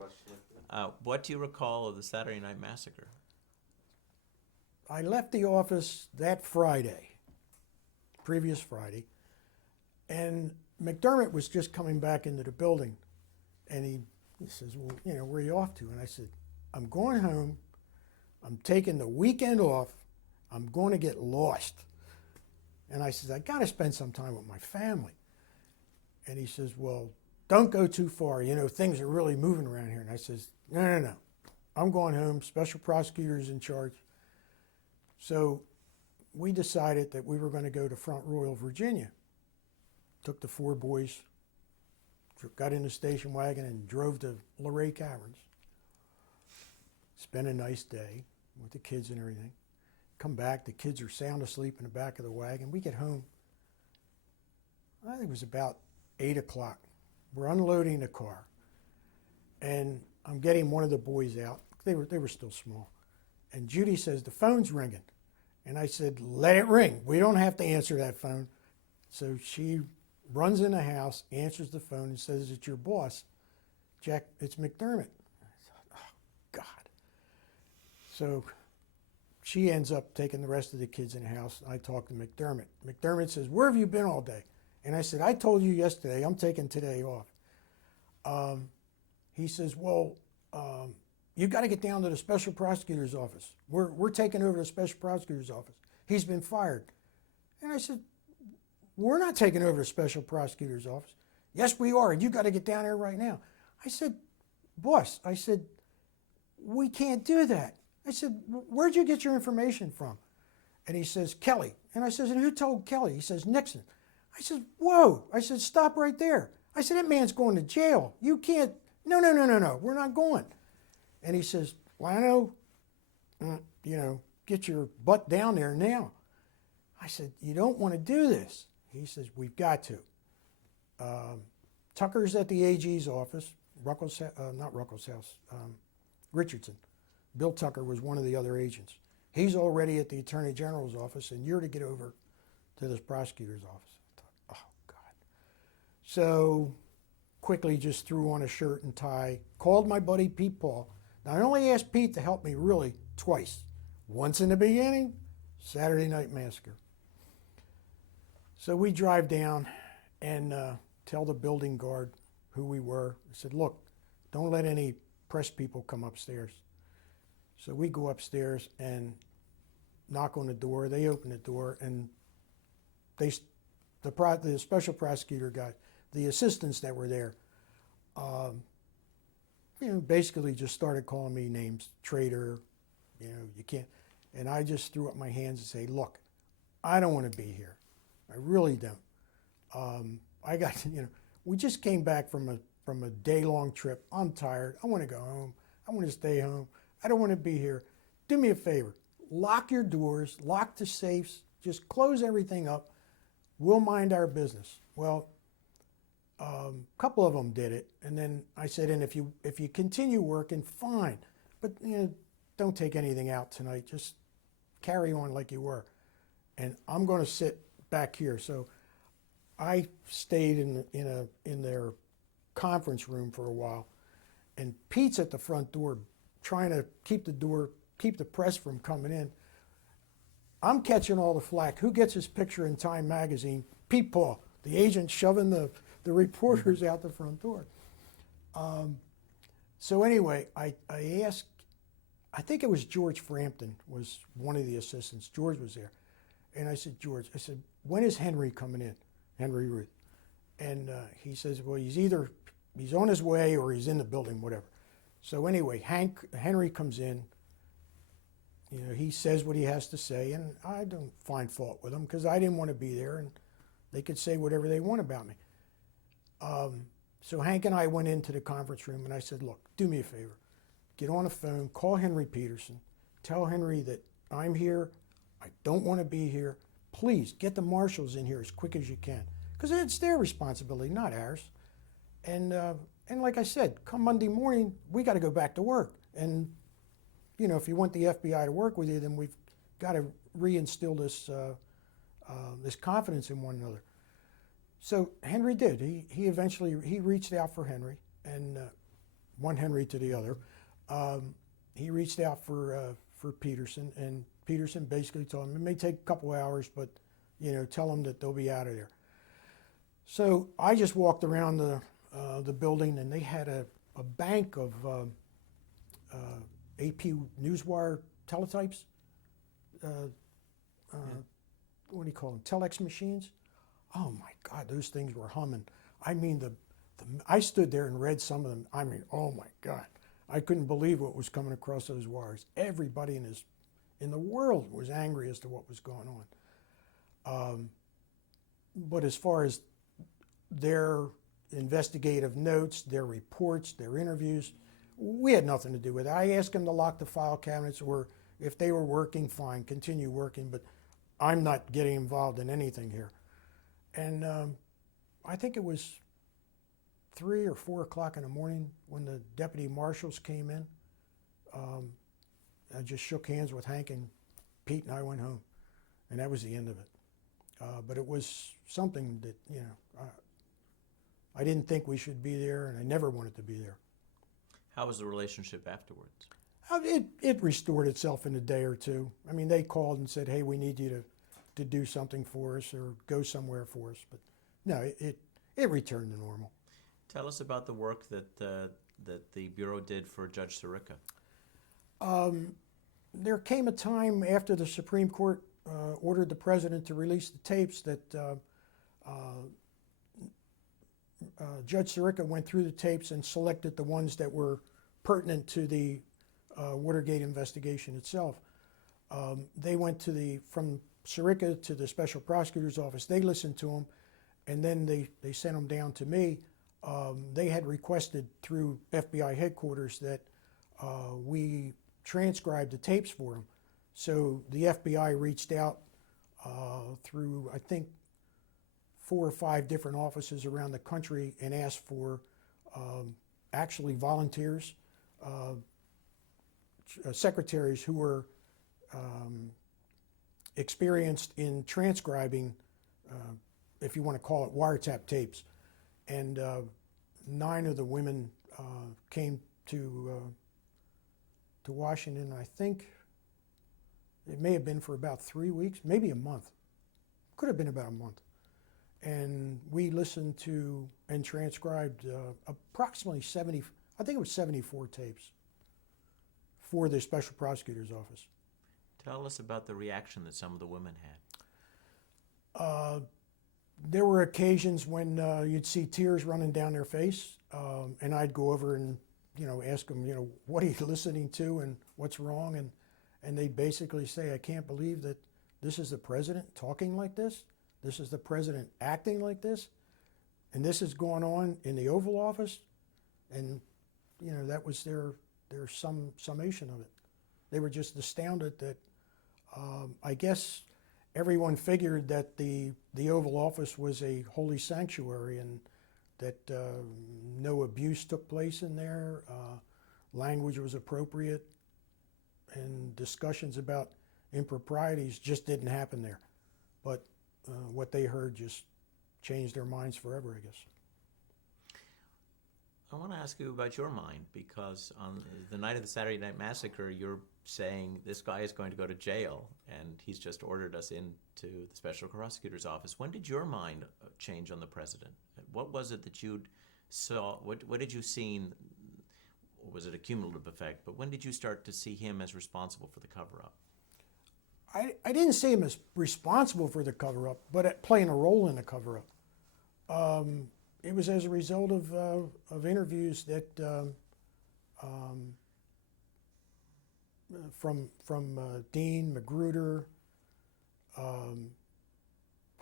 question. What do you recall of the Saturday Night Massacre? I left the office that Friday, previous Friday, and McDermott was just coming back into the building, and he says, well, you know, where are you off to? And I said, I'm going home. I'm taking the weekend off. I'm going to get lost. And I said, I got to spend some time with my family. And he says, well, don't go too far. You know, things are really moving around here. And I says, no. I'm going home. Special prosecutor's in charge. So we decided that we were going to go to Front Royal, Virginia. Took the 4 boys, got in the station wagon and drove to Luray Caverns. Spent a nice day with the kids and everything. Come back, the kids are sound asleep in the back of the wagon. We get home, I think it was about 8 o'clock. We're unloading the car, and I'm getting one of the boys out. They were still small. And Judy says, the phone's ringing. And I said, let it ring. We don't have to answer that phone. So she runs in the house, answers the phone, and says, it's your boss. Jack, it's McDermott. I thought, oh, God. So she ends up taking the rest of the kids in the house. I talk to McDermott. McDermott says, where have you been all day? And I said, I told you yesterday, I'm taking today off. He says, well, you got to get down to the special prosecutor's office. We're taking over the special prosecutor's office. He's been fired. And I said, we're not taking over the special prosecutor's office. Yes, we are, and you got to get down there right now. I said, boss, I said, we can't do that. I said, where'd you get your information from? And he says, Kelly. And I says, and who told Kelly? He says, Nixon. I said, whoa. I said, stop right there. I said, that man's going to jail. You can't, no, we're not going. And he says, Lano, you know, get your butt down there now. I said, you don't want to do this. He says, we've got to. Tucker's at the AG's office, Richardson. Bill Tucker was one of the other agents. He's already at the Attorney General's office, and you're to get over to this prosecutor's office. I thought, oh, God. So quickly just threw on a shirt and tie, called my buddy Pete Paul. Now, I only asked Pete to help me really twice. Once in the beginning, Saturday Night Massacre. So we drive down and tell the building guard who we were. I said, look, don't let any press people come upstairs. So we go upstairs and knock on the door. They open the door, and the special prosecutor got the assistants that were there. You know, basically just started calling me names, traitor, you know, you can't. And I just threw up my hands and say, look, I don't want to be here. I really don't. I got, you know, we just came back from a day-long trip. I'm tired. I want to go home. I want to stay home. I don't want to be here. Do me a favor. Lock your doors, lock the safes, just close everything up. We'll mind our business. Well, a couple of them did it, and then I said, and if you continue working, fine, but you know, don't take anything out tonight. Just carry on like you were, and I'm going to sit back here. So I stayed in their conference room for a while, and Pete's at the front door trying to keep the press from coming in. I'm catching all the flack. Who gets his picture in Time magazine? Pete Paul, the agent shoving the reporters out the front door. So anyway, I asked, I think it was George Frampton was one of the assistants. George was there. And I said, George, I said, when is Henry coming in? Henry Ruth. And he says, well, he's on his way or he's in the building, whatever. So anyway, Henry comes in. You know, he says what he has to say, and I don't find fault with him because I didn't want to be there, and they could say whatever they want about me. So Hank and I went into the conference room, and I said, look, do me a favor. Get on the phone, call Henry Peterson, tell Henry that I'm here, I don't want to be here. Please, get the marshals in here as quick as you can, because it's their responsibility, not ours. And like I said, come Monday morning, we got to go back to work. And, you know, if you want the FBI to work with you, then we've got to reinstill this confidence in one another. So Henry did. He eventually reached out for Henry, and one Henry to the other. He reached out for Peterson, and Peterson basically told him it may take a couple hours, but tell them that they'll be out of there. So I just walked around the building, and they had a bank of AP Newswire teletypes. What do you call them? Telex machines. Oh my God, those things were humming. I mean, I stood there and read some of them. I mean, oh my God, I couldn't believe what was coming across those wires. Everybody in the world was angry as to what was going on. But as far as their investigative notes, their reports, their interviews, we had nothing to do with it. I asked them to lock the file cabinets, or if they were working, fine, continue working, but I'm not getting involved in anything here. And I think it was 3 or 4 o'clock in the morning when the deputy marshals came in. I just shook hands with Hank, and Pete and I went home, and that was the end of it. But it was something that, I didn't think we should be there, and I never wanted to be there. How was the relationship afterwards? It restored itself in a day or two. I mean, they called and said, hey, we need you to do something for us or go somewhere for us. But no, it returned to normal. Tell us about the work that the Bureau did for Judge Sirica. There came a time after the Supreme Court ordered the president to release the tapes that Judge Sirica went through the tapes and selected the ones that were pertinent to the Watergate investigation itself. They went from Sirica to the special prosecutor's office. They listened to them, and then they sent them down to me. They had requested through FBI headquarters that we transcribe the tapes for them. So the FBI reached out through, I think, 4 or 5 different offices around the country and asked for actually volunteers, secretaries who were experienced in transcribing, if you want to call it, wiretap tapes. And 9 of the women came to Washington. I think it may have been for about 3 weeks, maybe a month. Could have been about a month. And we listened to and transcribed approximately 70, I think it was 74 tapes for the special prosecutor's office. Tell us about the reaction that some of the women had. There were occasions when you'd see tears running down their face, and I'd go over and ask them, what are you listening to and what's wrong? And they'd basically say, I can't believe that this is the president talking like this. This is the president acting like this. And this is going on in the Oval Office. And, that was their summation of it. They were just astounded that, I guess everyone figured that the Oval Office was a holy sanctuary and that no abuse took place in there, language was appropriate, and discussions about improprieties just didn't happen there. But what they heard just changed their minds forever, I guess. I want to ask you about your mind, because on the night of the Saturday Night Massacre, you're saying this guy is going to go to jail, and he's just ordered us into the special prosecutor's office. When did your mind change on the president? What was it that you saw? What did you see? Or was it a cumulative effect? But when did you start to see him as responsible for the cover-up? I didn't see him as responsible for the cover-up, but playing a role in the cover-up. It was as a result of interviews that from Dean, Magruder,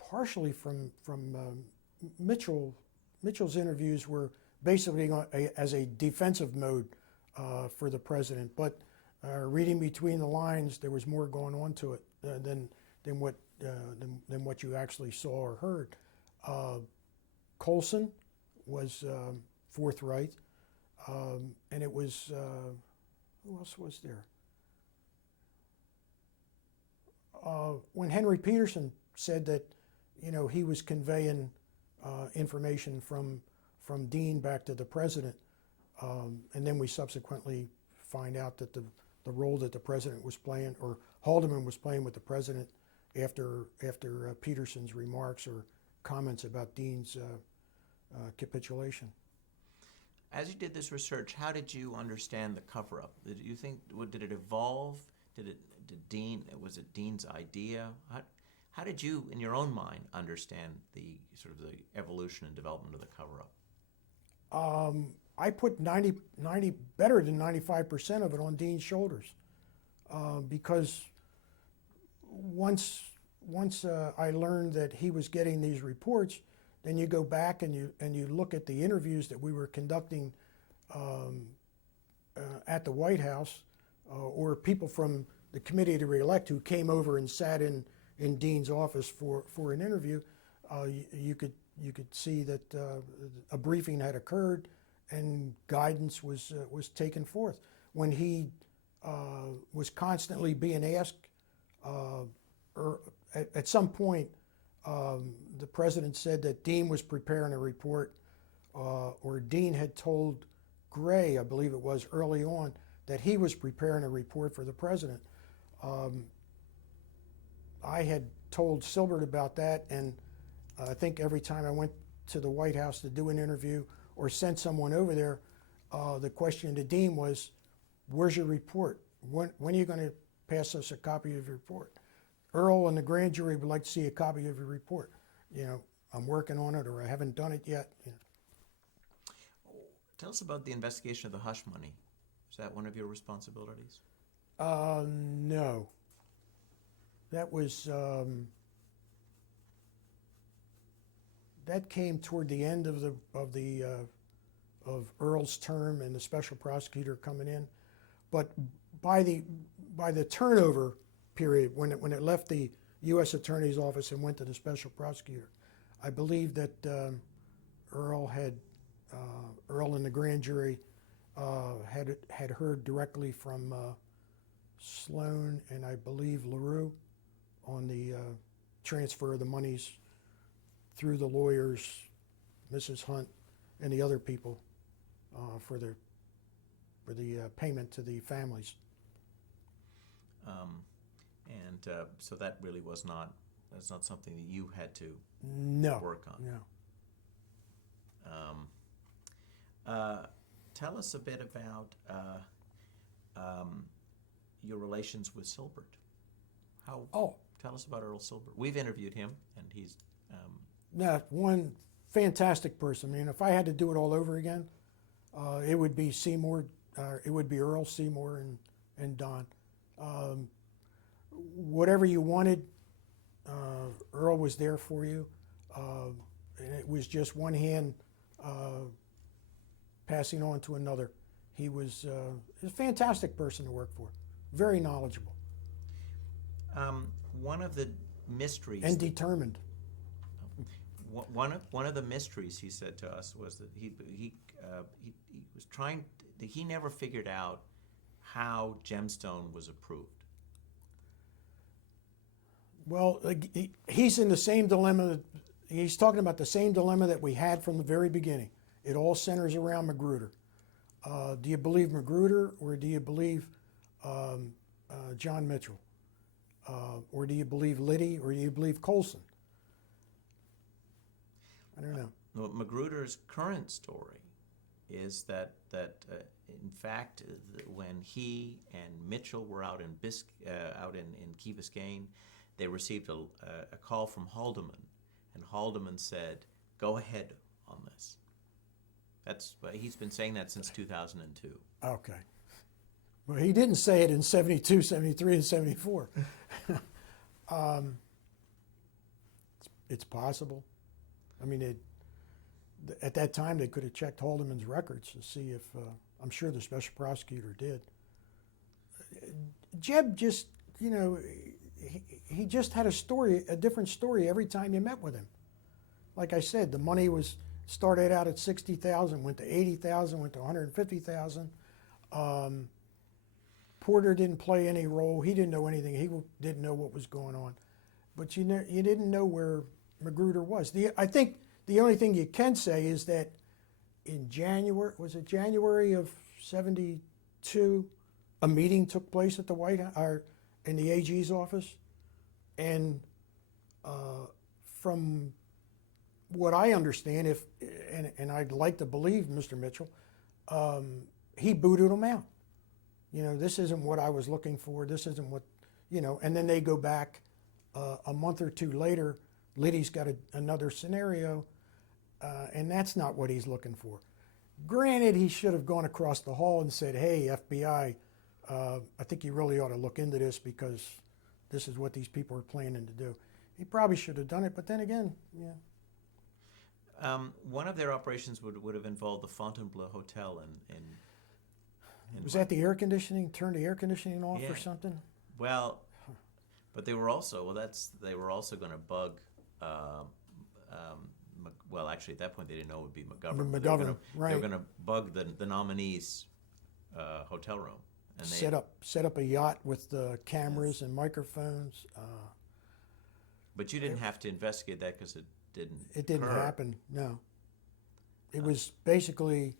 partially from Mitchell. Mitchell's interviews were basically as a defensive mode for the president, but reading between the lines, there was more going on to it than what you actually saw or heard. Colson was forthright, and it was who else was there? When Henry Peterson said that, he was conveying information from Dean back to the president, And then we subsequently find out that the role that the president was playing, or Haldeman was playing with the president after Peterson's remarks or comments about Dean's capitulation. As you did this research, how did you understand the cover-up? Did you think, did it evolve? Was it Dean's idea? How did you, in your own mind, understand the sort of the evolution and development of the cover-up? I put 90, better than 95% of it on Dean's shoulders, because once I learned that he was getting these reports, then you go back and you look at the interviews that we were conducting at the White House, or people from the committee to re-elect who came over and sat in Dean's office for an interview. You could see that a briefing had occurred and guidance was taken forth. When he was constantly being asked, at some point, the president said that Dean was preparing a report, or Dean had told Gray, I believe it was early on, that he was preparing a report for the president. I had told Silbert about that, and I think every time I went to the White House to do an interview or sent someone over there, the question to Dean was, "Where's your report? When are you going to pass us a copy of your report? Earl and the grand jury would like to see a copy of your report. You know, I'm working on it, or I haven't done it yet." You know. Tell us about the investigation of the hush money. Is that one of your responsibilities? No. That was that came toward the end of Earl's term and the special prosecutor coming in, but by the turnover period, when it left the U.S. Attorney's Office and went to the special prosecutor, I believe that Earl and the grand jury had heard directly from Sloan and I believe LaRue on the transfer of the monies through the lawyers, Mrs. Hunt, and the other people for the payment to the families. So that really that's not something that you had to work on. No. Tell us a bit about your relations with Silbert. Tell us about Earl Silbert. We've interviewed him, and he's one fantastic person. I mean, if I had to do it all over again, it would be Seymour. It would be Earl, Seymour, and Don. Whatever you wanted, Earl was there for you, and it was just one hand passing on to another. He was a fantastic person to work for, very knowledgeable. One of the mysteries and determined. One of the mysteries, he said to us, was that he was trying. He never figured out how Gemstone was approved. Well, he's in the same dilemma. He's talking about the same dilemma that we had from the very beginning. It all centers around Magruder. Do you believe Magruder, or do you believe John Mitchell? Or do you believe Liddy, or do you believe Colson? I don't know. Well, Magruder's current story is that in fact, when he and Mitchell were out in Key Biscayne, they received a call from Haldeman, and Haldeman said, "Go ahead on this." He's been saying that since 2002. Okay. Well, he didn't say it in 72, 73, and 74. It's possible. I mean, at that time, they could have checked Haldeman's records to see if, I'm sure the special prosecutor did. Jeb just, he just had a different story every time you met with him. Like I said, the money started out at $60,000, went to $80,000, went to $150,000. Porter didn't play any role. He didn't know anything. He didn't know what was going on. But you didn't know where Magruder was. I think the only thing you can say is that in January, was it January of '72? A meeting took place at the White House, or in the AG's office, and from what I understand, and I'd like to believe Mr. Mitchell, he booted him out. You know, this isn't what I was looking for. This isn't what, you know. And then they go back a month or two later. Liddy's got another scenario, and that's not what he's looking for. Granted, he should have gone across the hall and said, "Hey, FBI, I think you really ought to look into this because this is what these people are planning to do." He probably should have done it, but then again, yeah. One of their operations would have involved the Fontainebleau Hotel in was that the air conditioning? Turned the air conditioning off or something? Well, but they were also going to bug. Well, actually, at that point, they didn't know it would be McGovern. McGovern, right? They were going to bug the nominee's hotel room. And set up a yacht with cameras and microphones. But you didn't have to investigate that because it didn't. It didn't happen. No. It was basically.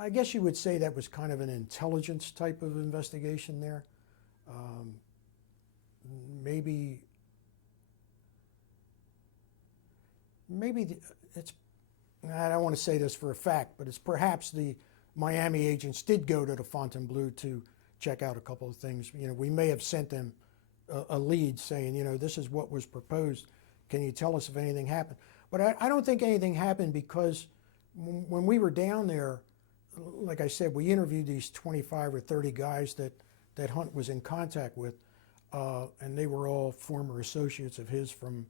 I guess you would say that was kind of an intelligence type of investigation there. Maybe it's. I don't want to say this for a fact, but it's perhaps the Miami agents did go to the Fontainebleau to check out a couple of things. You know, we may have sent them a lead saying, you know, this is what was proposed. Can you tell us if anything happened? But I don't think anything happened because when we were down there, like I said, we interviewed these 25 or 30 guys that Hunt was in contact with, and they were all former associates of his from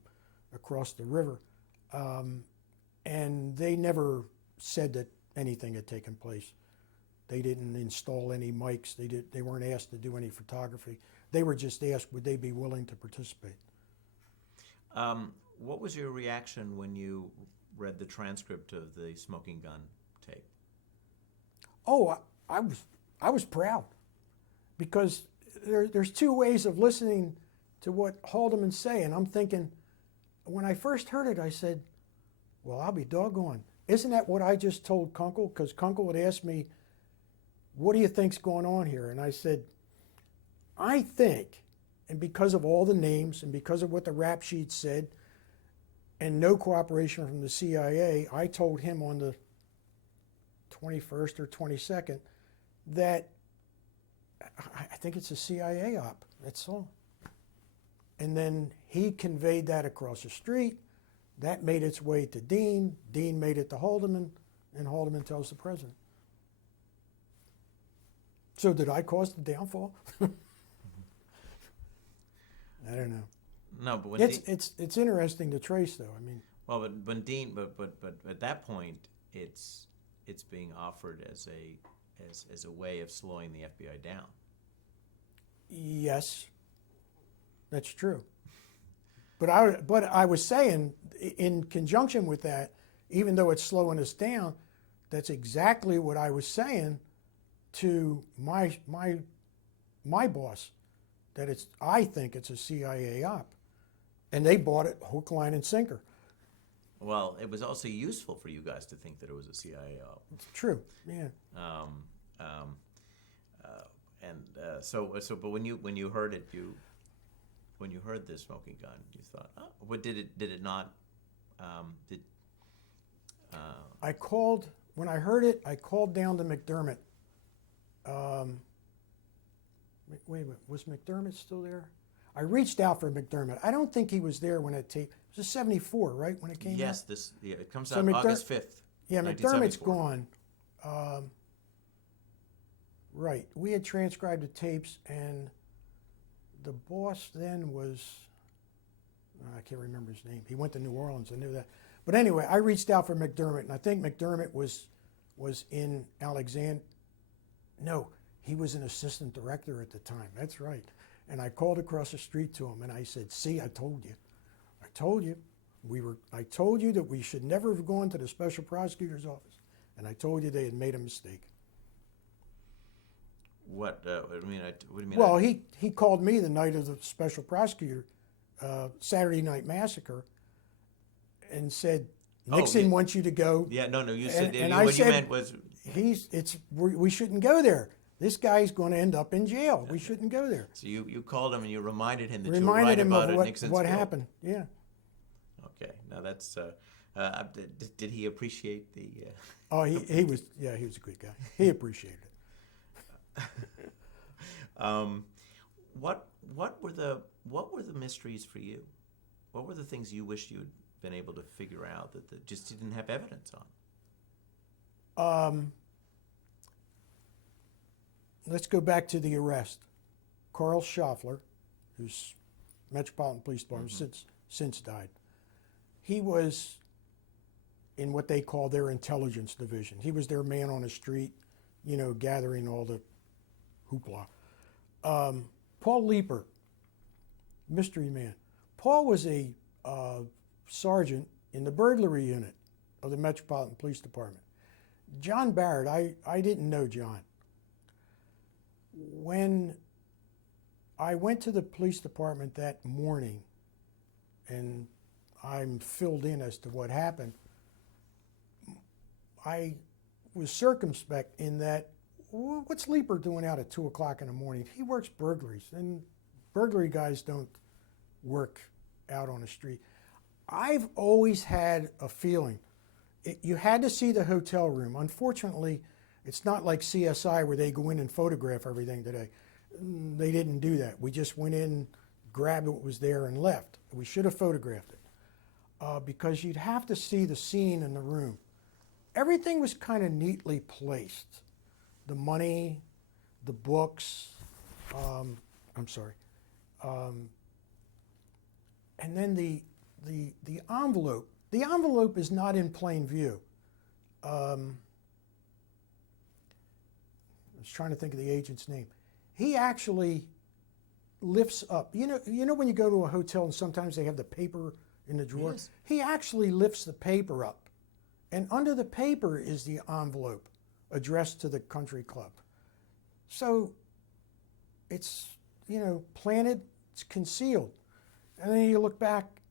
across the river. And they never said that anything had taken place. They didn't install any mics. They weren't asked to do any photography. They were just asked, would they be willing to participate? What was your reaction when you read the transcript of the smoking gun tape? Oh, I was proud, because there's two ways of listening to what Haldeman's saying. I'm thinking, when I first heard it, I said, well, I'll be doggone. Isn't that what I just told Kunkel? Because Kunkel would ask me, what do you think's going on here? And I said, I think, and because of all the names and because of what the rap sheet said, and no cooperation from the CIA, I told him on the 21st or 22nd that I think it's a CIA op. That's all. And then he conveyed that across the street. That made its way to Dean. Dean made it to Haldeman, and Haldeman tells the president. So did I cause the downfall? I don't know. No, but when it's interesting to trace, though. I mean, well, but when Dean, but at that point, it's being offered as a way of slowing the FBI down. Yes, that's true. But I was saying, in conjunction with that, even though it's slowing us down, that's exactly what I was saying to my boss, that I think it's a CIA op, and they bought it hook, line, and sinker. Well, it was also useful for you guys to think that it was a CIA op. It's true, yeah. But when you heard it, when you heard the smoking gun, you thought, oh, what did it not? I called when I heard it. I called down to McDermott. Wait a minute, was McDermott still there? I reached out for McDermott. I don't think he was there when it tape. It was a '74, right, when it came out? Yes, it comes out August 5th. Yeah, McDermott's gone. Right, we had transcribed the tapes, and the boss then was, I can't remember his name. He went to New Orleans, I knew that. But anyway, I reached out for McDermott, and I think McDermott was in Alexandria. No, he was an assistant director at the time. That's right. And I called across the street to him, and I said, see, I told you. I told you. I told you that we should never have gone to the special prosecutor's office. And I told you they had made a mistake. What do you mean? Well, he called me the night of the special prosecutor, Saturday Night Massacre, and said, Nixon yeah. wants you to go. Yeah, no, you said And what I you said, meant was we shouldn't go there. This guy's going to end up in jail. We shouldn't go there. so you called him and you reminded him that you were Reminded right him about of Nixon's what guilt. happened. Yeah. Okay, now that's did he appreciate the? Oh, he was a good guy. He appreciated it. What were the mysteries for you? What were the things you wish you'd been able to figure out that just didn't have evidence on? Let's go back to the arrest. Carl Schaffler, who's Metropolitan Police Department, since died. He was in what they call their intelligence division. He was their man on the street, gathering all the hoopla. Paul Leeper, mystery man. Paul was a sergeant in the burglary unit of the Metropolitan Police Department. John Barrett, I didn't know John. When I went to the police department that morning, and I'm filled in as to what happened, I was circumspect in that, what's Leeper doing out at 2 o'clock in the morning? He works burglaries, and burglary guys don't work out on the street. I've always had a feeling. You had to see the hotel room. Unfortunately, it's not like CSI where they go in and photograph everything today. They didn't do that. We just went in, grabbed what was there, and left. We should have photographed it because you'd have to see the scene in the room. Everything was kind of neatly placed. The money, the books, and then the envelope. The envelope is not in plain view. I was trying to think of the agent's name. He actually lifts up. You know when you go to a hotel and sometimes they have the paper in the drawer? Yes. He actually lifts the paper up. And under the paper is the envelope addressed to the country club. So it's, planted, it's concealed. And then you look back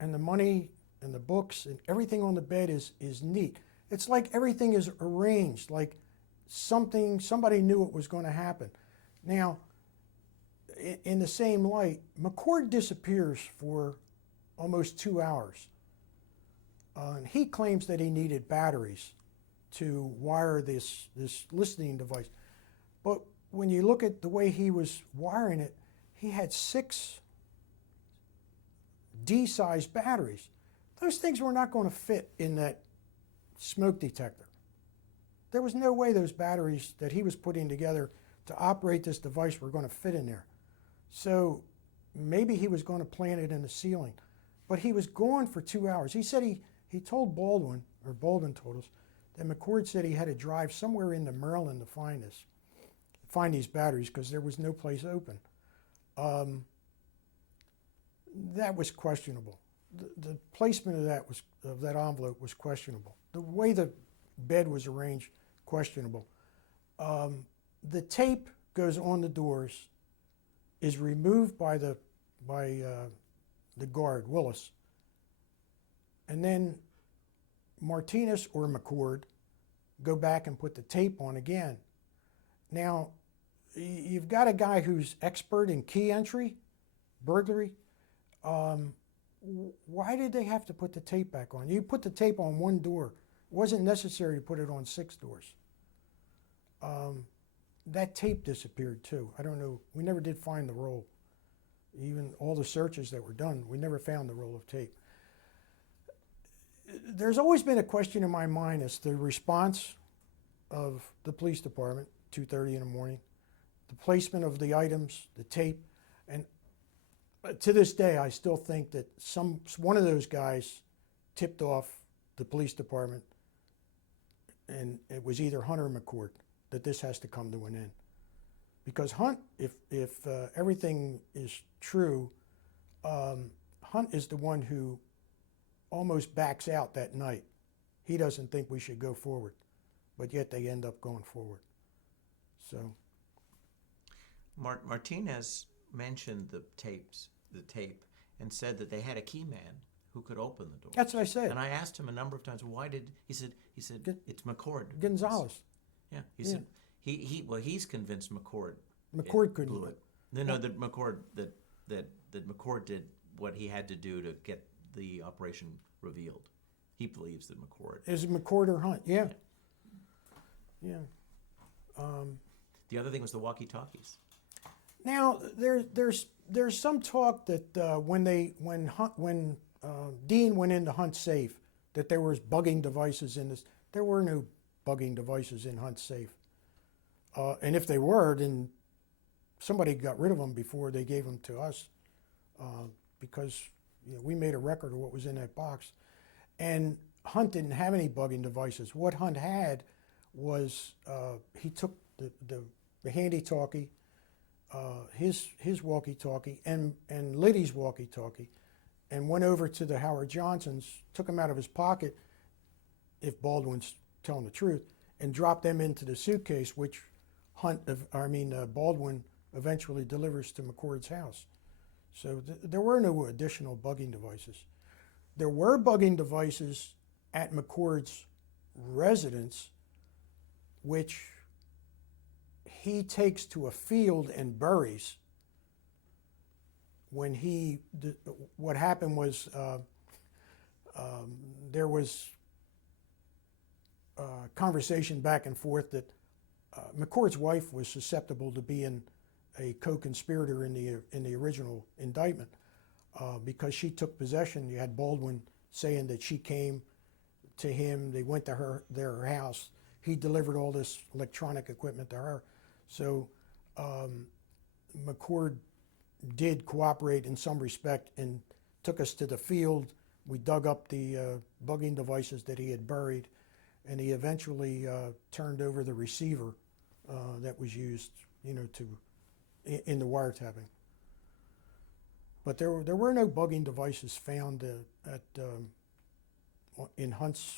and the money and the books and everything on the bed is neat. It's like everything is arranged, like somebody knew it was going to happen. Now, in the same light, McCord disappears for almost 2 hours. And he claims that he needed batteries to wire this listening device. But when you look at the way he was wiring it, he had 6 D-sized batteries. Those things were not going to fit in that smoke detector. There was no way those batteries that he was putting together to operate this device were going to fit in there. So maybe he was going to plant it in the ceiling. But he was gone for 2 hours. He said he told Baldwin told us, that McCord said he had to drive somewhere into Maryland to find these batteries because there was no place open. That was questionable. The placement of that envelope was questionable. The way the bed was arranged, questionable. The tape goes on the doors, is removed by the guard, Willis, and then Martinez or McCord go back and put the tape on again. Now, you've got a guy who's expert in key entry, burglary. Why did they have to put the tape back on? You put the tape on one door. It wasn't necessary to put it on 6 doors. That tape disappeared too. I don't know. We never did find the roll. Even all the searches that were done, we never found the roll of tape. There's always been a question in my mind as to the response of the police department, 2:30 in the morning, the placement of the items, the tape, and to this day, I still think that one of those guys tipped off the police department, and it was either Hunt or McCord, that this has to come to an end. Because Hunt, if everything is true, Hunt is the one who almost backs out that night. He doesn't think we should go forward, but yet they end up going forward. So, Martinez mentioned the tape, and said that they had a key man who could open the door. That's what I said. And I asked him a number of times, why did he said it's McCord. Gonzalez. Yeah, he said he's convinced McCord. McCord couldn't blew it. No, that McCord that McCord did what he had to do to get the operation revealed. He believes that McCord. Is it McCord or Hunt? Yeah. Yeah. The other thing was the walkie-talkies. Now there's some talk that when Dean went into Hunt's safe, that there was bugging devices in this. There were no bugging devices in Hunt's safe, and if they were, then somebody got rid of them before they gave them to us, because we made a record of what was in that box, and Hunt didn't have any bugging devices. What Hunt had was he took the handy-talkie, his walkie-talkie, and Liddy's walkie-talkie, and went over to the Howard Johnsons, took them out of his pocket, if Baldwin's telling the truth, and dropped them into the suitcase, which Baldwin eventually delivers to McCord's house. So there were no additional bugging devices. There were bugging devices at McCord's residence, which he takes to a field and buries. When what happened was there was conversation back and forth that McCord's wife was susceptible to being a co-conspirator in the original indictment because she took possession. You had Baldwin saying that she came to him. They went to their house. He delivered all this electronic equipment to her. So McCord did cooperate in some respect and took us to the field. We dug up the bugging devices that he had buried, and he eventually turned over the receiver that was used, in the wiretapping. But there were no bugging devices found in Hunt's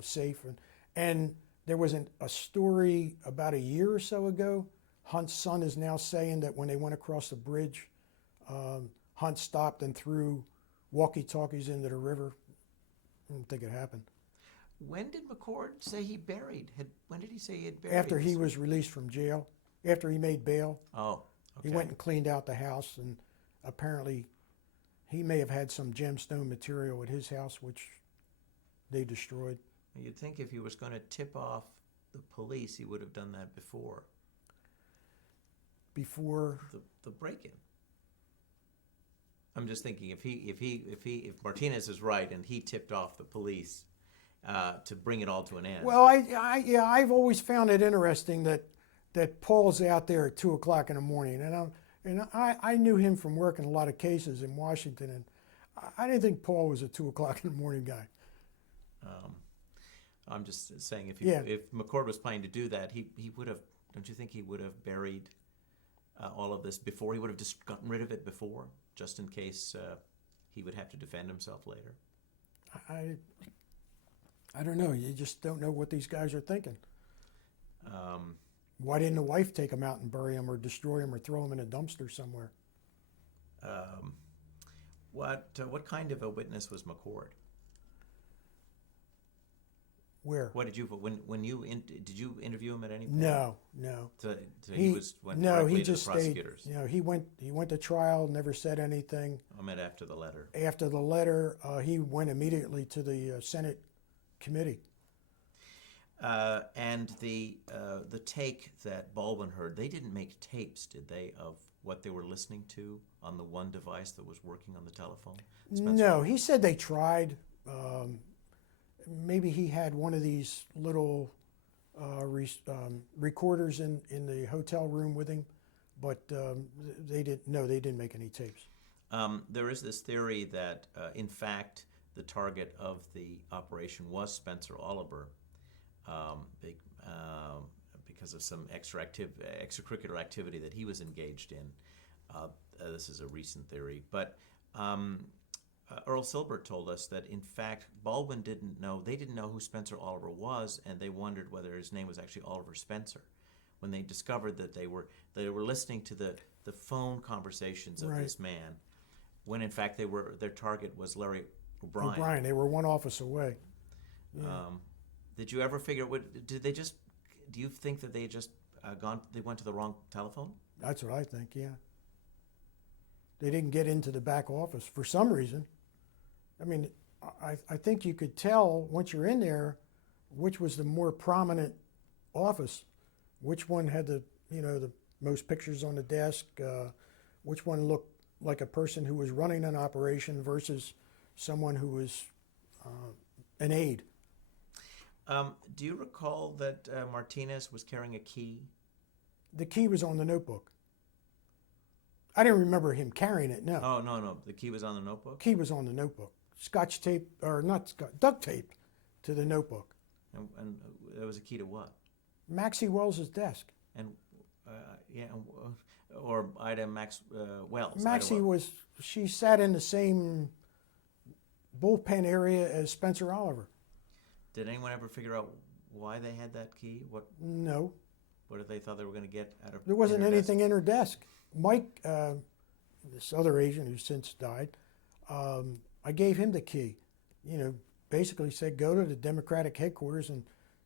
safe, and there was a story about a year or so ago. Hunt's son is now saying that when they went across the bridge, Hunt stopped and threw walkie-talkies into the river. I don't think it happened. When did McCord say he buried? When did he say he had buried? After he was released from jail, after he made bail. Oh, okay. He went and cleaned out the house, and apparently he may have had some gemstone material at his house, which they destroyed. You'd think if he was going to tip off the police, he would have done that before. Before the break-in. I'm just thinking if Martinez is right and he tipped off the police to bring it all to an end. Well, I've always found it interesting that Paul's out there at 2:00 in the morning, and I knew him from working a lot of cases in Washington, and I didn't think Paul was a 2:00 in the morning guy. I'm just saying if McCord was planning to do that, he would have. Don't you think he would have buried all of this before? He would have just gotten rid of it before, just in case he would have to defend himself later. I don't know. You just don't know what these guys are thinking. Why didn't the wife take him out and bury him, or destroy him, or throw him in a dumpster somewhere? What kind of a witness was McCord? Where? What did you did you interview him at any point? No. So he went directly to the prosecutors. Stayed, he went to trial, never said anything. I meant after the letter. After the letter, he went immediately to the Senate committee. And the take that Baldwin heard, they didn't make tapes, did they, of what they were listening to on the one device that was working on the telephone? No, he said they tried. Maybe he had one of these little recorders in the hotel room with him, but they didn't make any tapes. There is this theory that, in fact, the target of the operation was Spencer Oliver, because of some extracurricular activity that he was engaged in. This is a recent theory, but Earl Silbert told us that, in fact, Baldwin didn't know who Spencer Oliver was, and they wondered whether his name was actually Oliver Spencer. When they discovered that they were listening to the phone conversations of Right. this man, when in fact their target was Larry O'Brien. They were one office away. Yeah. Did you ever figure? Did they just? Do you think that they just They went to the wrong telephone? That's what I think. Yeah. They didn't get into the back office for some reason. I mean, I think you could tell once you're in there which was the more prominent office, which one had the most pictures on the desk, which one looked like a person who was running an operation versus someone who was an aide. Do you recall that Martinez was carrying a key? The key was on the notebook. I didn't remember him carrying it, no. Oh, no. The key was on the notebook? Key was on the notebook. Scotch tape, or not scotch, duct tape to the notebook. And there was a key to what? Maxie Wells's desk. And, or Ida Wells. Maxie she sat in the same bullpen area as Spencer Oliver. Did anyone ever figure out why they had that key? No. What if they thought they were going to get out of? There wasn't anything in her desk. Mike, this other agent who since died, I gave him the key. Basically said go to the Democratic headquarters and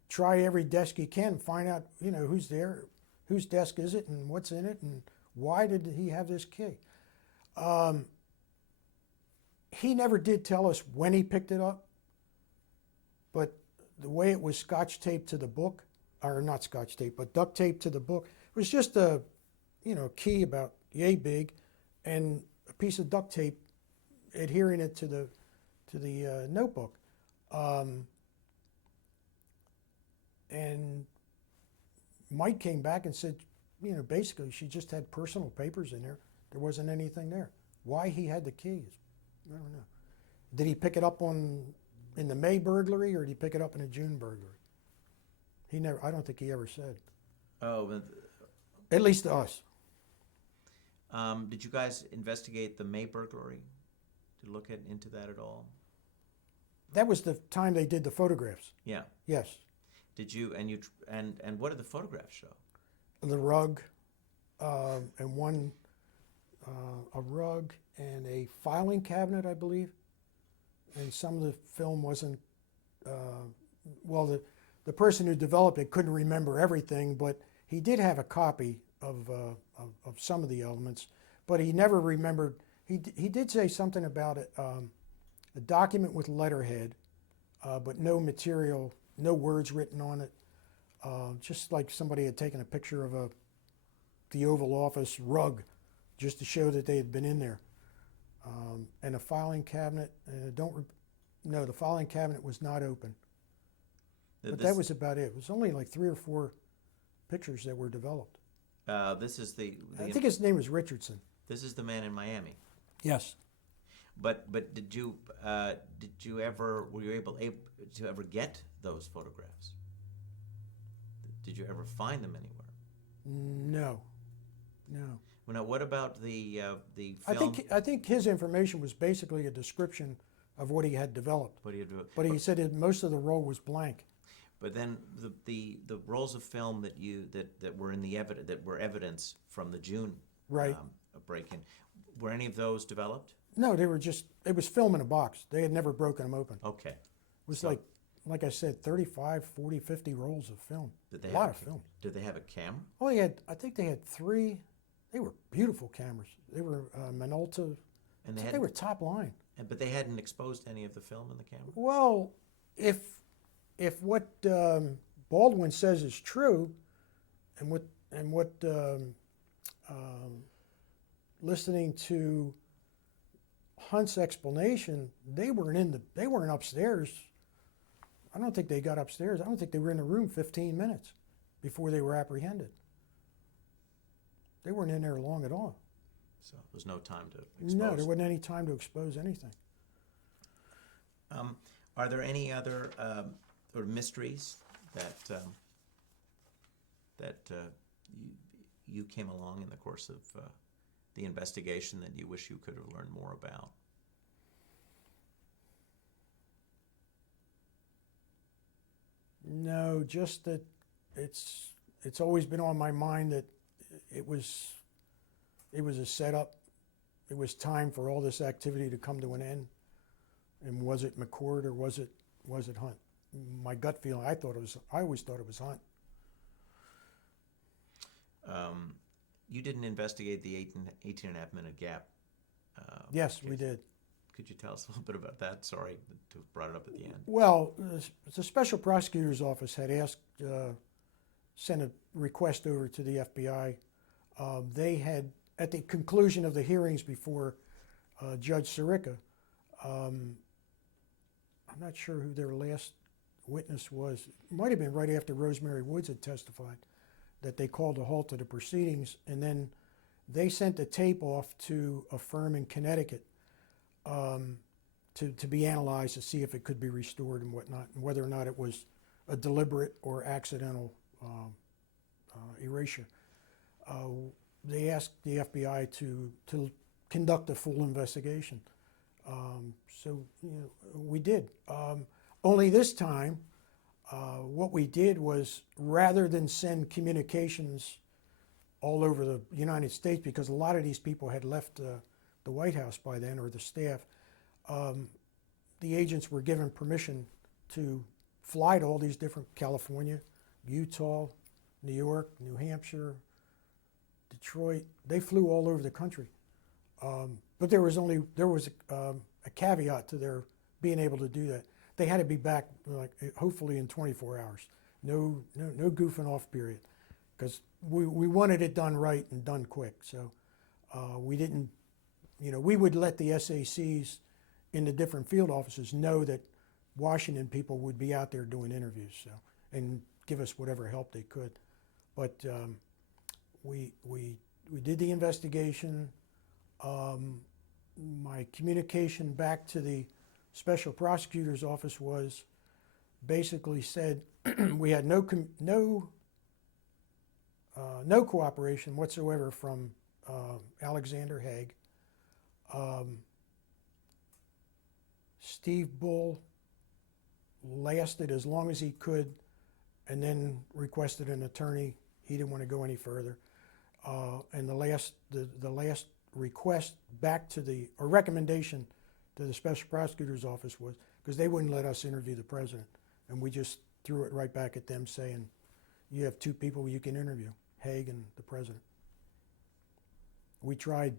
try every desk you can, find out who's there, whose desk is it, and what's in it, and why did he have this key. He never did tell us when he picked it up, but the way it was scotch taped to the book, or not scotch tape, but duct tape to the book, it was just a key about yay big and a piece of duct tape adhering it to the notebook. And Mike came back and said, basically she just had personal papers in there. There wasn't anything there. Why he had the keys, I don't know. Did he pick it up in the May burglary, or did he pick it up in a June burglary? I don't think he ever said. Oh, but at least to us. Did you guys investigate the May burglary? Did you look into that at all? That was the time they did the photographs. Yeah. Yes. Did you and what did the photographs show? The rug, and one a rug and a filing cabinet, I believe. And some of the film wasn't. The person who developed it couldn't remember everything, but he did have a copy of some of the elements, but he never remembered. He did say something about it, a document with letterhead, but no material, no words written on it, just like somebody had taken a picture of the Oval Office rug just to show that they had been in there. And a filing cabinet, and the filing cabinet was not open. But that was about it. It was only like 3 or 4 pictures that were developed. This is the I think his name was Richardson. This is the man in Miami. Yes. But were you able to ever get those photographs? Did you ever find them anywhere? No. Well, now what about the film? I think his information was basically a description of what he had developed. But he said that most of the roll was blank. But then the rolls of film that were in the evidence from the June break-in, were any of those developed? No, it was film in a box. They had never broken them open. Okay. It was like I said, 35, 40, 50 rolls of film. A lot of film. Did they have a camera? Oh, I think they had 3. They were beautiful cameras. They were Minolta. And they were top line. But they hadn't exposed any of the film in the camera? Well, if what Baldwin says is true, and what listening to Hunt's explanation, they weren't upstairs. I don't think they got upstairs. I don't think they were in the room 15 minutes before they were apprehended. They weren't in there long at all. So there's no time to expose. No, there wasn't any time to expose anything. Are there any other sort of mysteries that you came along in the course of the investigation that you wish you could have learned more about? No, just that it's always been on my mind that it was a setup. It was time for all this activity to come to an end. And was it McCord or was it Hunt? My gut feeling, I always thought it was Hunt. You didn't investigate the 18 and a half minute gap. Yes, case. we did. Could you tell us a little bit about that? Sorry to have brought it up at the end. Well, the Special Prosecutor's Office had sent a request over to the FBI. They had, at the conclusion of the hearings before Judge Sirica, I'm not sure who their last witness was. It might have been right after Rosemary Woods had testified, that they called a halt to the proceedings, and then they sent the tape off to a firm in Connecticut to be analyzed to see if it could be restored and whatnot, and whether or not it was a deliberate or accidental erasure. They asked the FBI to conduct a full investigation. So we did. Only this time, what we did was, rather than send communications all over the United States, because a lot of these people had left the White House by then, or the staff, the agents were given permission to fly to all these different, California, Utah, New York, New Hampshire, Detroit. They flew all over the country. But there was a caveat to their being able to do that. They had to be back, like, hopefully in 24 hours. No goofing off period, because we wanted it done right and done quick. So we didn't, we would let the SACs in the different field offices know that Washington people would be out there doing interviews, so, and give us whatever help they could. But we did the investigation. My communication back to the Special Prosecutor's Office was basically said we had no cooperation whatsoever from Alexander Haig. Steve Bull lasted as long as he could, and then requested an attorney. He didn't want to go any further. And the last request back to or recommendation to the Special Prosecutor's Office was, because they wouldn't let us interview the president, and we just threw it right back at them, saying, you have two people you can interview, Haig and the president. We tried,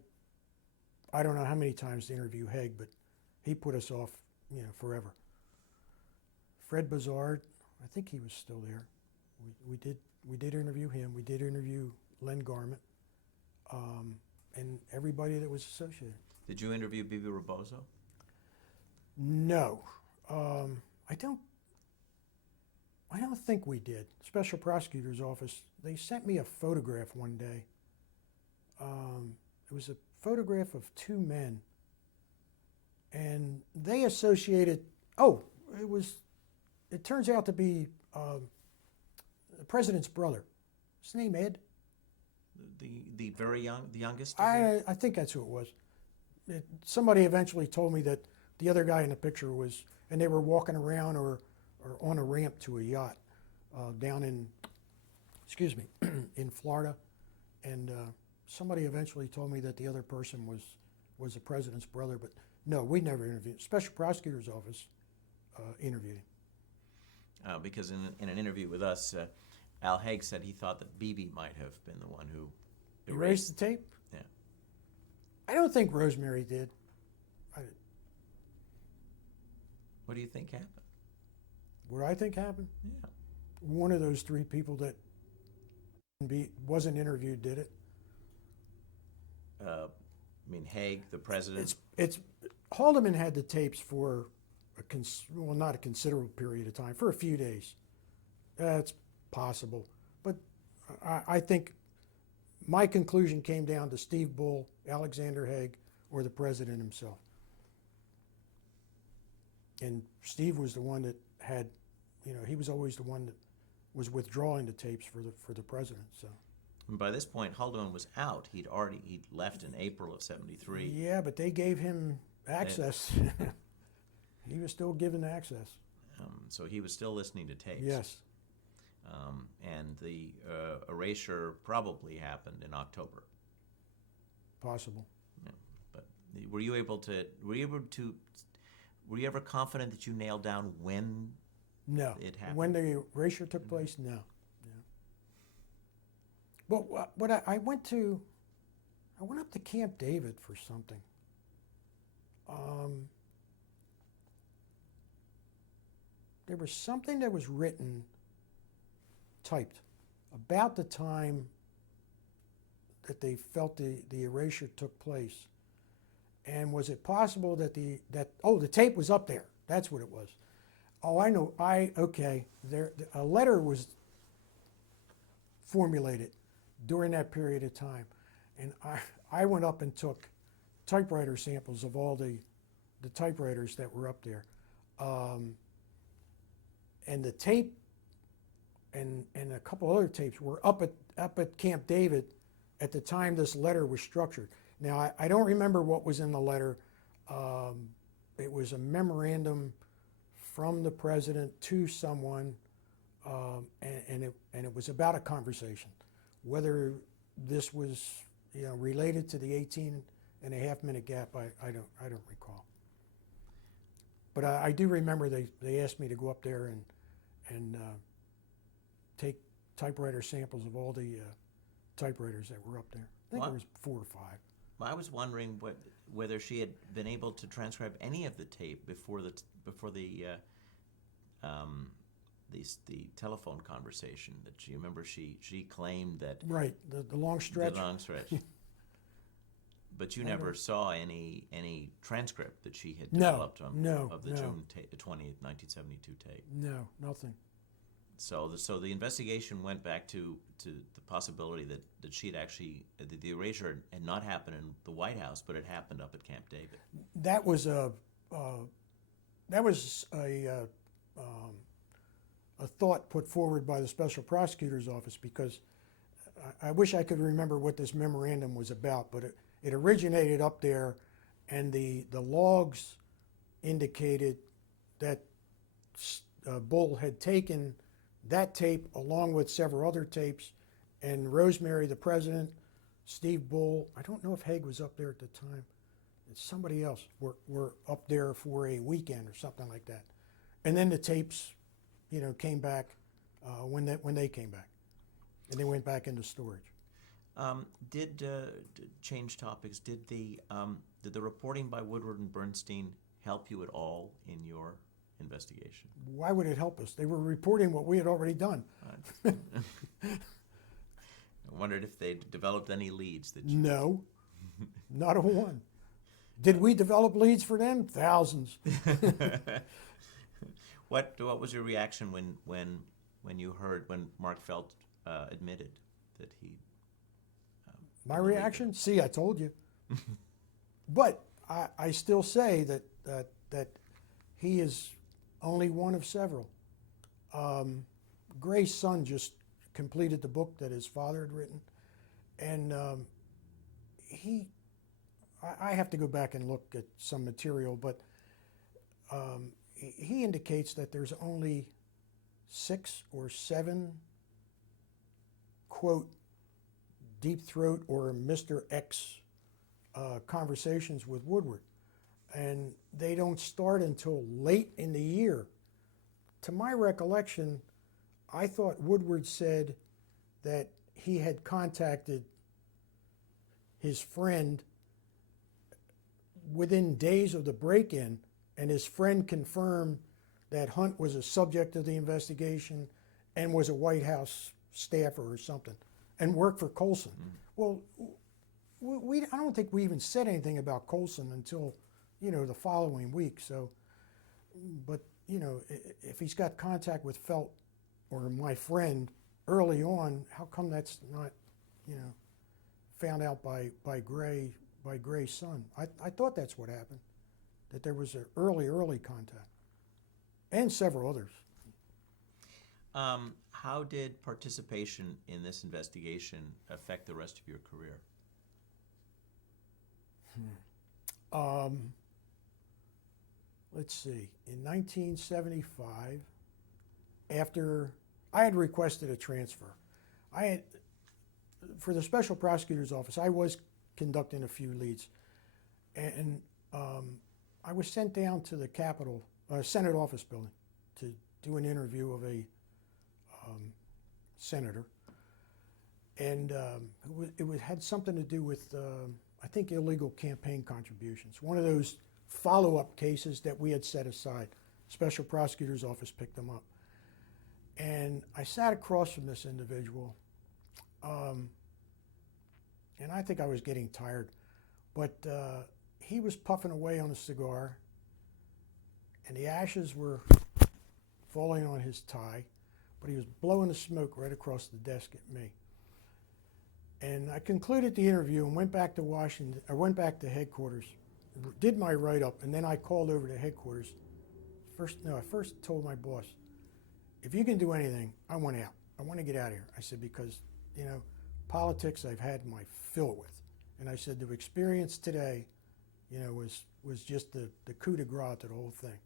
I don't know how many times to interview Haig, but he put us off, forever. Fred Bazard, I think he was still there. We did interview him. We did interview Len Garment, and everybody that was associated. Did you interview Bibi Rebozo? No, I don't think we did. Special Prosecutor's Office, they sent me a photograph one day. It was a photograph of two men, and they associated, it turns out to be the president's brother. His name Ed? The very young, the youngest? I think that's who it was. Somebody eventually told me that the other guy in the picture was, and they were walking around or on a ramp to a yacht down in, in Florida, and somebody eventually told me that the other person was the president's brother, but no, we never interviewed. Special Prosecutor's Office interviewed him. Because in an interview with us, Al Haig said he thought that Bibi might have been the one who erased the tape? Yeah. I don't think Rosemary did. What do you think happened? What I think happened? Yeah. One of those three people that wasn't interviewed did it. Haig, the president? It's Haldeman had the tapes for not a considerable period of time, for a few days. That's possible. But I think my conclusion came down to Steve Bull, Alexander Haig, or the president himself. And Steve was the one that had, he was always the one that was withdrawing the tapes for the president. So. And by this point, Haldeman was out. He'd left in April of '73. Yeah, but they gave him access. He was still given access. So he was still listening to tapes. Yes. And the erasure probably happened in October. Possible. Yeah. But were you able to Were you ever confident that you nailed down when No. it happened? When the erasure took place, no. But I went up to Camp David for something. There was something that was written, typed, about the time that they felt the erasure took place. And was it possible that the tape was up there? That's what it was. Oh, I know. Okay. A letter was formulated during that period of time, and I went up and took typewriter samples of all the typewriters that were up there, and the tape and a couple other tapes were up at Camp David at the time this letter was structured. Now I don't remember what was in the letter. It was a memorandum from the president to someone, and it was about a conversation. Whether this was related to the 18.5-minute gap, I don't recall. But I do remember they asked me to go up there and take typewriter samples of all the typewriters that were up there. I think there was 4 or 5. Well, I was wondering whether she had been able to transcribe any of the tape before the telephone conversation that she remember she claimed that right the long stretch. The long stretch. But you never saw any transcript that she had developed of the June 20th, 1972 tape. No, nothing. So the investigation went back to the possibility that she had actually the erasure had not happened in the White House, but it happened up at Camp David. That was a thought put forward by the Special Prosecutor's Office, because I wish I could remember what this memorandum was about, but it originated up there, and the logs indicated that Bull had taken that tape along with several other tapes, and Rosemary, the president, Steve Bull, I don't know if Haig was up there at the time, and somebody else were up there for a weekend or something like that. And then the tapes, came back when they came back, and they went back into storage. Change topics? Did the reporting by Woodward and Bernstein help you at all in your investigation? Why would it help us? They were reporting what we had already done. I wondered if they developed any leads that you... No, not a one. Did we develop leads for them? Thousands. What was your reaction when you heard when Mark Felt admitted that he? My reaction? See, I told you. But I still say that he is only one of several. Gray's son just completed the book that his father had written, and I have to go back and look at some material, but he indicates that there's only 6 or 7, quote, Deep Throat or Mr. X conversations with Woodward. And they don't start until late in the year. To my recollection, I thought Woodward said that he had contacted his friend within days of the break-in, and his friend confirmed that Hunt was a subject of the investigation and was a White House staffer or something, and worked for Colson. Well, I don't think we even said anything about Colson until, the following week. So, but, if he's got contact with Felt or my friend early on, how come that's not, found out by Gray's son? I thought that's what happened, that there was an early contact, and several others. How did participation in this investigation affect the rest of your career? Let's see. In 1975, after I had requested a transfer, for the Special Prosecutor's Office, I was conducting a few leads, and I was sent down to the Capitol, Senate office building to do an interview of a senator. And it had something to do with, I think, illegal campaign contributions. One of those follow-up cases that we had set aside. Special prosecutor's office picked them up. And I sat across from this individual, and I think I was getting tired, but he was puffing away on a cigar, and the ashes were falling on his tie, but he was blowing the smoke right across the desk at me. And I concluded the interview and went back to Washington. I went back to headquarters, did my write-up, and then I called over to headquarters. I first told my boss, if you can do anything, I want out. I want to get out of here. I said, because, you know, politics I've had my fill with. And I said, the experience today, you know, was just the coup de grace to the whole thing.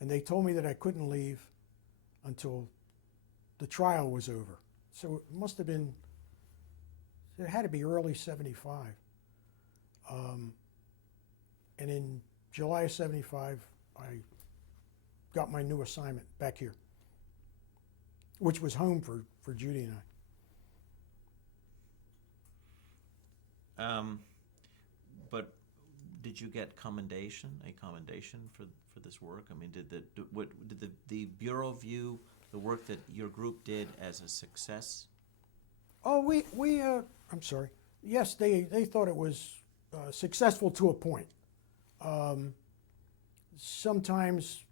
And they told me that I couldn't leave until the trial was over. So it must have been, it had to be early '75. And in July of '75, I got my new assignment back here, which was home for Judy and I. But did you get a commendation for this work? I mean, did the Bureau view the work that your group did as a success? Oh, I'm sorry. Yes, they thought it was successful to a point. Sometimes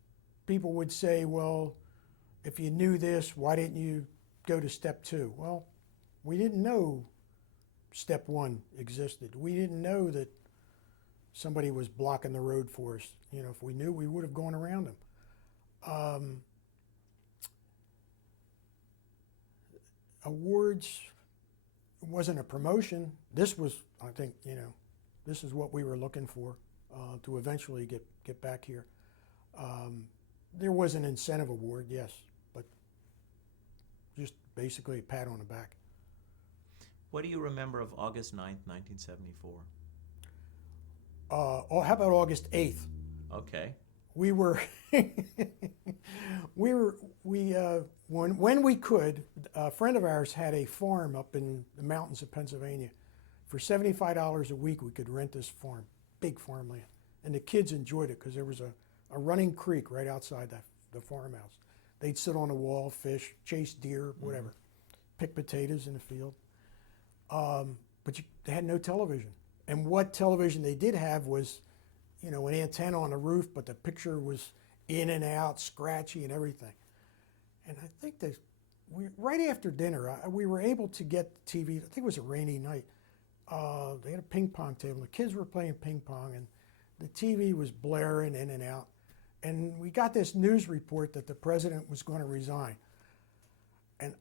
people would say, well, if you knew this, why didn't you go to step 2? Well, we didn't know step 1 existed. We didn't know that somebody was blocking the road for us. You know, if we knew, we would have gone around them. Awards wasn't a promotion. This was, I think, you know, this is what we were looking for to eventually get back here. There was an incentive award, yes, but just basically a pat on the back. What do you remember of August 9th, 1974? How about August 8th? Okay. We were, when we could, a friend of ours had a farm up in the mountains of Pennsylvania. For $75 a week, we could rent this farm, big farmland. And the kids enjoyed it because there was a running creek right outside the farmhouse. They'd sit on the wall, fish, chase deer, whatever, pick potatoes in the field. But they had no television. And what television they did have was, you know, an antenna on the roof, but the picture was in and out, scratchy and everything. And I think that right after dinner, we were able to get the TV. I think it was a rainy night. They had a ping pong table. The kids were playing ping pong, and the TV was blaring in and out. And we got this news report that the president was going to resign. And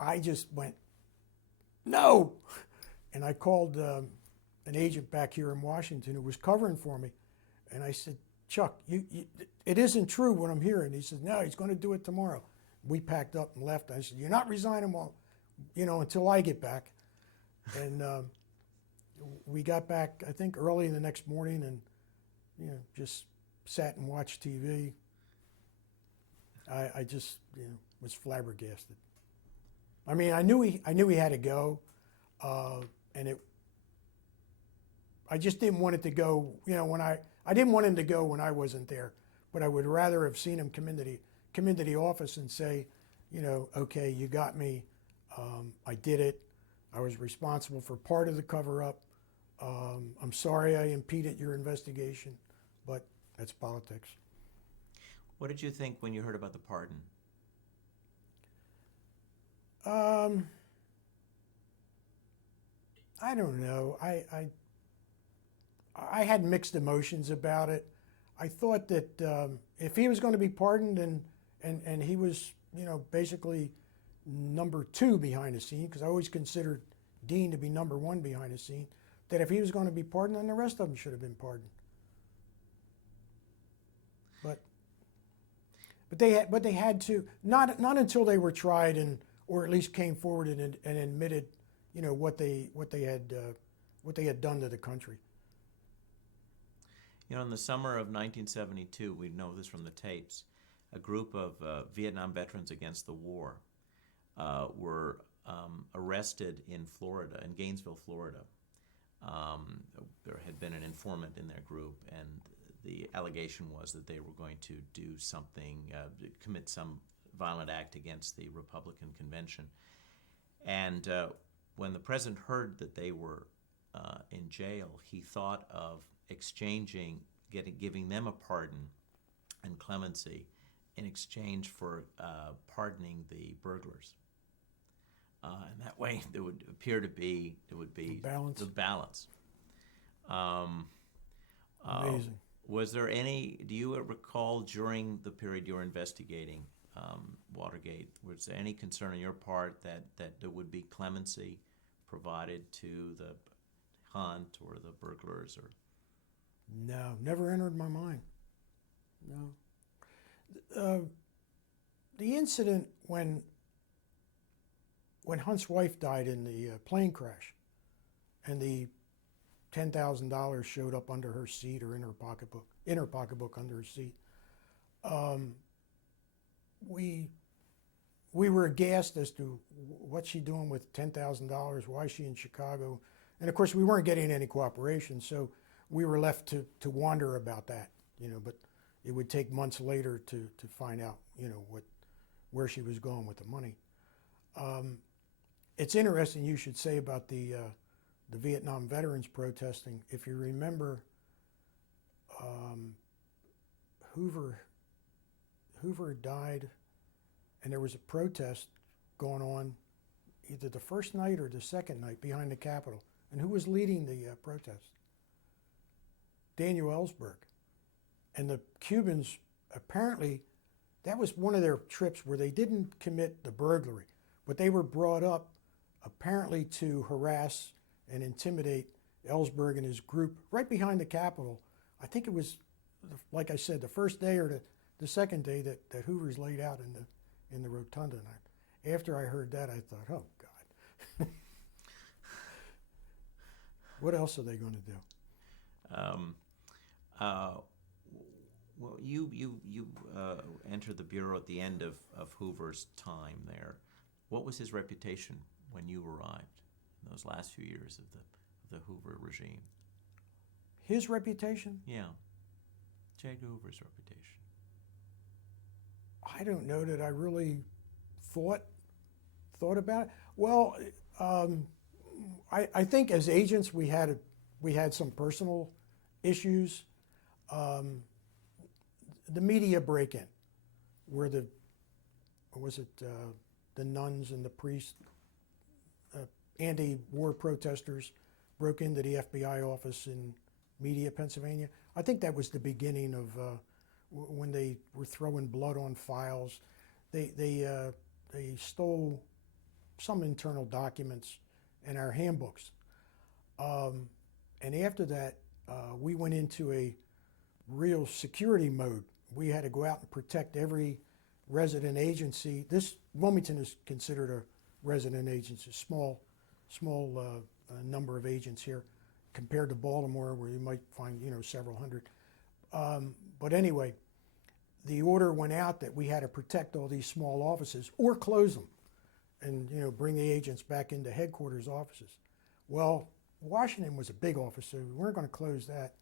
I just went, no! And I called an agent back here in Washington who was covering for me. And I said, Chuck, it isn't true what I'm hearing. He said, no, he's going to do it tomorrow. We packed up and left. I said, you're not resigning, well, you know, until I get back. And we got back, I think, early the next morning and, you know, just sat and watched TV. I just, you know, was flabbergasted. I mean, I knew he had to go, and I just didn't want it to go, you know, I didn't want him to go when I wasn't there, but I would rather have seen him come into the office and say, you know, okay, you got me, I did it, I was responsible for part of the cover-up, I'm sorry I impeded your investigation, but that's politics. What did you think when you heard about the pardon? I don't know. I had mixed emotions about it. I thought that if he was going to be pardoned and he was, you know, basically number 2 behind the scene, because I always considered Dean to be number 1 behind the scene, that if he was going to be pardoned, then the rest of them should have been pardoned. But they had to, not until they were tried or at least came forward and admitted, you know, what they had done to the country. You know, in the summer of 1972, we know this from the tapes, a group of Vietnam veterans against the war were arrested in Florida, in Gainesville, Florida. There had been an informant in their group, and the allegation was that they were going to do something, commit some violent act against the Republican convention. And when the president heard that they were in jail, he thought of giving them a pardon and clemency in exchange for pardoning the burglars. And that way, there would appear to be the balance. Amazing. Was there any? Do you recall during the period you were investigating Watergate? Was there any concern on your part that there would be clemency provided to the Hunt or the burglars? Or No, never entered my mind. No. The incident when Hunt's wife died in the plane crash, and the $10,000 showed up under her seat or in her pocketbook under her seat. We were aghast as to what's she doing with $10,000, why is she in Chicago? And of course we weren't getting any cooperation, so we were left to wonder about that, but it would take months later to find out, where she was going with the money. It's interesting you should say about the Vietnam veterans protesting. If you remember, Hoover died, and there was a protest going on either the first night or the second night behind the Capitol. And who was leading the protest? Daniel Ellsberg. And the Cubans, apparently, that was one of their trips where they didn't commit the burglary, but they were brought up apparently to harass and intimidate Ellsberg and his group right behind the Capitol. I think it was, like I said, the first day or the second day that Hoover's laid out in the rotunda. And after I heard that, I thought, oh, God. What else are they going to do? Well, you entered the Bureau at the end of Hoover's time there. What was his reputation when you arrived in those last few years of the Hoover regime? His reputation? Yeah. J. Edgar Hoover's reputation. I don't know that I really thought about it. Well, I think as agents we had some personal issues. The media break-in, where the nuns and the priests, anti-war protesters, broke into the FBI office in Media, Pennsylvania. I think that was the beginning of when they were throwing blood on files. They stole some internal documents in our handbooks, and after that, we went into a real security mode. We had to go out and protect every resident agency. Wilmington is considered a resident agency, small number of agents here, compared to Baltimore, where you might find several hundred. But anyway, the order went out that we had to protect all these small offices or close them, and bring the agents back into headquarters offices. Well, Washington was a big office, so we weren't going to close that,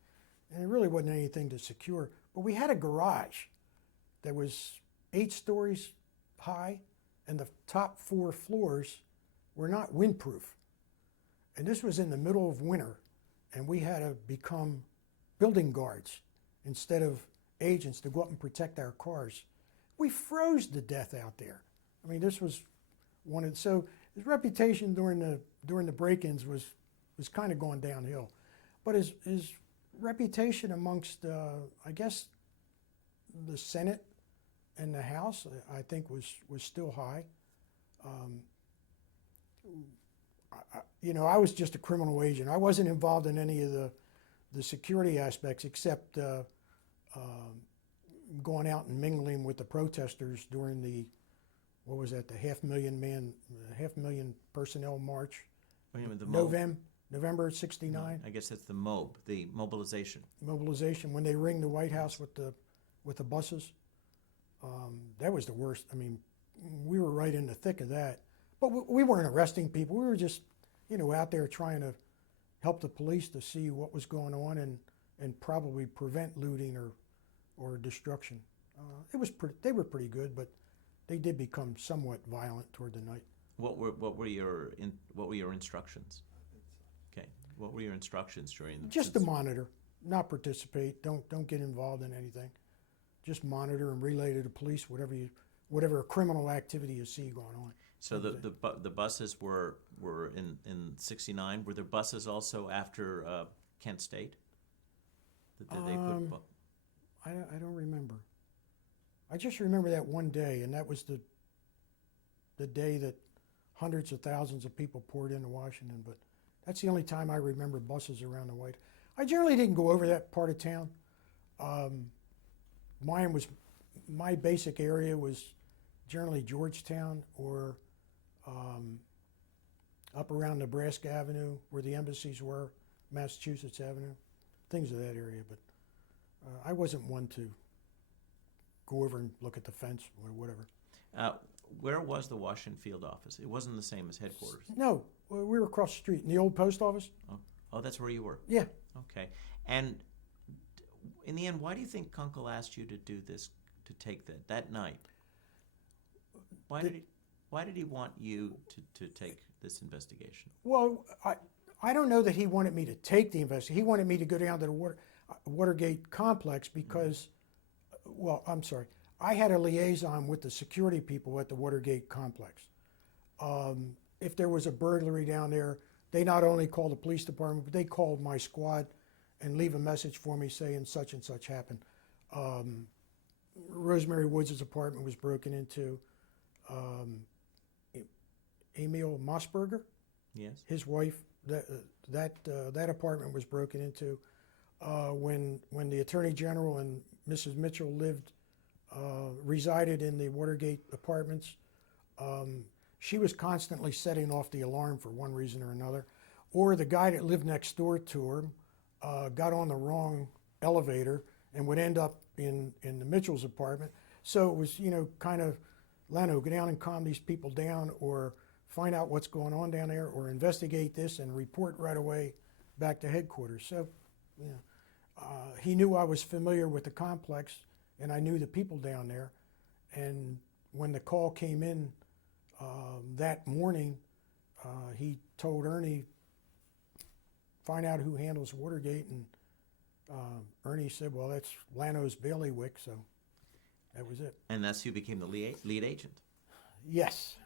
and there really wasn't anything to secure. But we had a garage that was 8 stories high, and the top 4 floors were not windproof. And this was in the middle of winter, and we had to become building guards instead of agents to go up and protect our cars. We froze to death out there. I mean, this was so his reputation during the break-ins was kind of going downhill. But his reputation amongst, I guess, the Senate and the House, I think was still high. I was just a criminal agent. I wasn't involved in any of the security aspects except going out and mingling with the protesters during the, the 500,000 personnel march, November '69. I guess that's the MOB, the mobilization. Mobilization, when they ringed the White House with the buses. That was the worst. I mean, we were right in the thick of that. But we weren't arresting people. We were just, out there trying to help the police to see what was going on and probably prevent looting or destruction. They were pretty good, but they did become somewhat violent toward the night. What were your instructions? Okay, what were your instructions during? Just to monitor, not participate. Don't get involved in anything. Just monitor and relay to the police whatever criminal activity you see going on. So the buses were in '69. Were there buses also after Kent State? They put I don't remember. I just remember that one day, and that was the day that hundreds of thousands of people poured into Washington. But that's the only time I remember buses around the White. I generally didn't go over that part of town. My basic area was generally Georgetown or up around Nebraska Avenue where the embassies were, Massachusetts Avenue, things of that area. But I wasn't one to go over and look at the fence or whatever. Where was the Washington field office? It wasn't the same as headquarters. No, we were across the street in the old post office. Oh, that's where you were? Yeah. Okay. And in the end, why do you think Kunkel asked you to do this, to take that night? Why did he want you to take this investigation? Well, I don't know that he wanted me to take the investigation. He wanted me to go down to the Watergate complex because, well, I'm sorry. I had a liaison with the security people at the Watergate complex. If there was a burglary down there, they not only called the police department, but they called my squad and leave a message for me saying such and such happened. Rosemary Woods' apartment was broken into. Emil Mossberger, yes, his wife, that apartment was broken into. When the Attorney General and Mrs. Mitchell resided in the Watergate apartments, she was constantly setting off the alarm for one reason or another. Or the guy that lived next door to her got on the wrong elevator and would end up in the Mitchell's apartment. So it was, kind of, Lano, go down and calm these people down, or find out what's going on down there, or investigate this and report right away back to headquarters. So, he knew I was familiar with the complex, and I knew the people down there. And when the call came in that morning, he told Ernie, find out who handles Watergate, and Ernie said, well, that's Lano's bailiwick, so that was it. And that's who became the lead agent. Yes.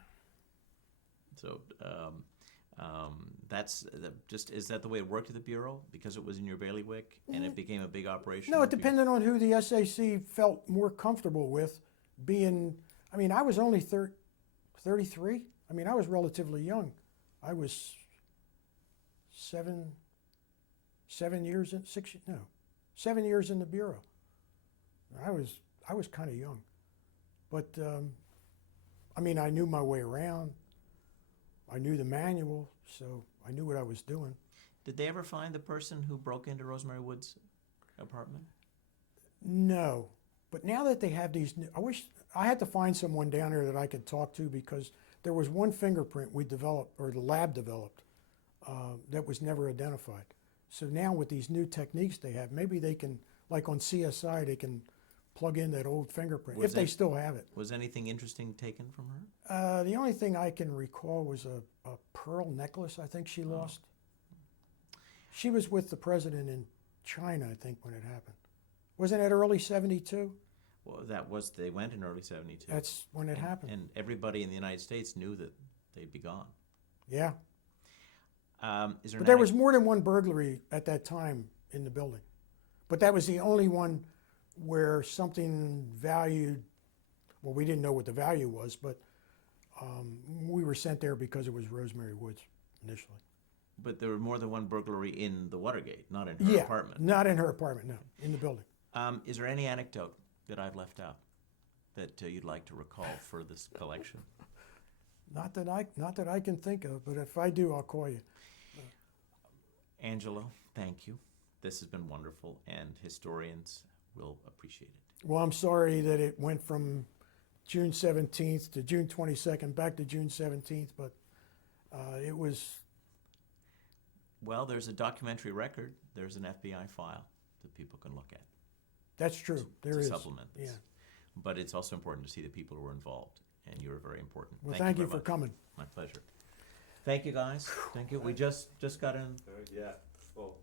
So is that the way it worked at the Bureau? Because it was in your bailiwick and it became a big operation? No, it depended on who the SAC felt more comfortable with being. I mean, I was only 33. I mean, I was relatively young. I was 7 years in 7 years in the Bureau. I was kind of young, but I mean, I knew my way around. I knew the manual, so I knew what I was doing. Did they ever find the person who broke into Rosemary Wood's apartment? No, but now that they have these I wish I had to find someone down there that I could talk to, because there was one fingerprint we developed, or the lab developed, that was never identified. So now with these new techniques they have, maybe they can, like on CSI, they can plug in that old fingerprint, if they still have it. Was anything interesting taken from her? The only thing I can recall was a pearl necklace I think she lost. She was with the president in China, I think, when it happened. Wasn't it early '72? Well, they went in early '72. That's when it happened. And everybody in the United States knew that they'd be gone. Yeah. But there was more than one burglary at that time in the building. But that was the only one where something valued, well, we didn't know what the value was, but we were sent there because it was Rosemary Woods initially. But there were more than one burglary in the Watergate, not in her apartment. Not in her apartment, no, in the building. Is there any anecdote that I've left out that you'd like to recall for this collection? Not that I can think of, but if I do, I'll call you. Angelo, thank you. This has been wonderful, and historians will appreciate it. Well, I'm sorry that it went from June 17th to June 22nd, back to June 17th, but it was, Well, there's a documentary record. There's an FBI file that people can look at that's true. There to is. supplement this. Yeah. But it's also important to see the people who were involved, and you're very important. Well, thank you very for much. coming. My pleasure. Thank you, guys. Thank you. We just got in. Yeah. Well,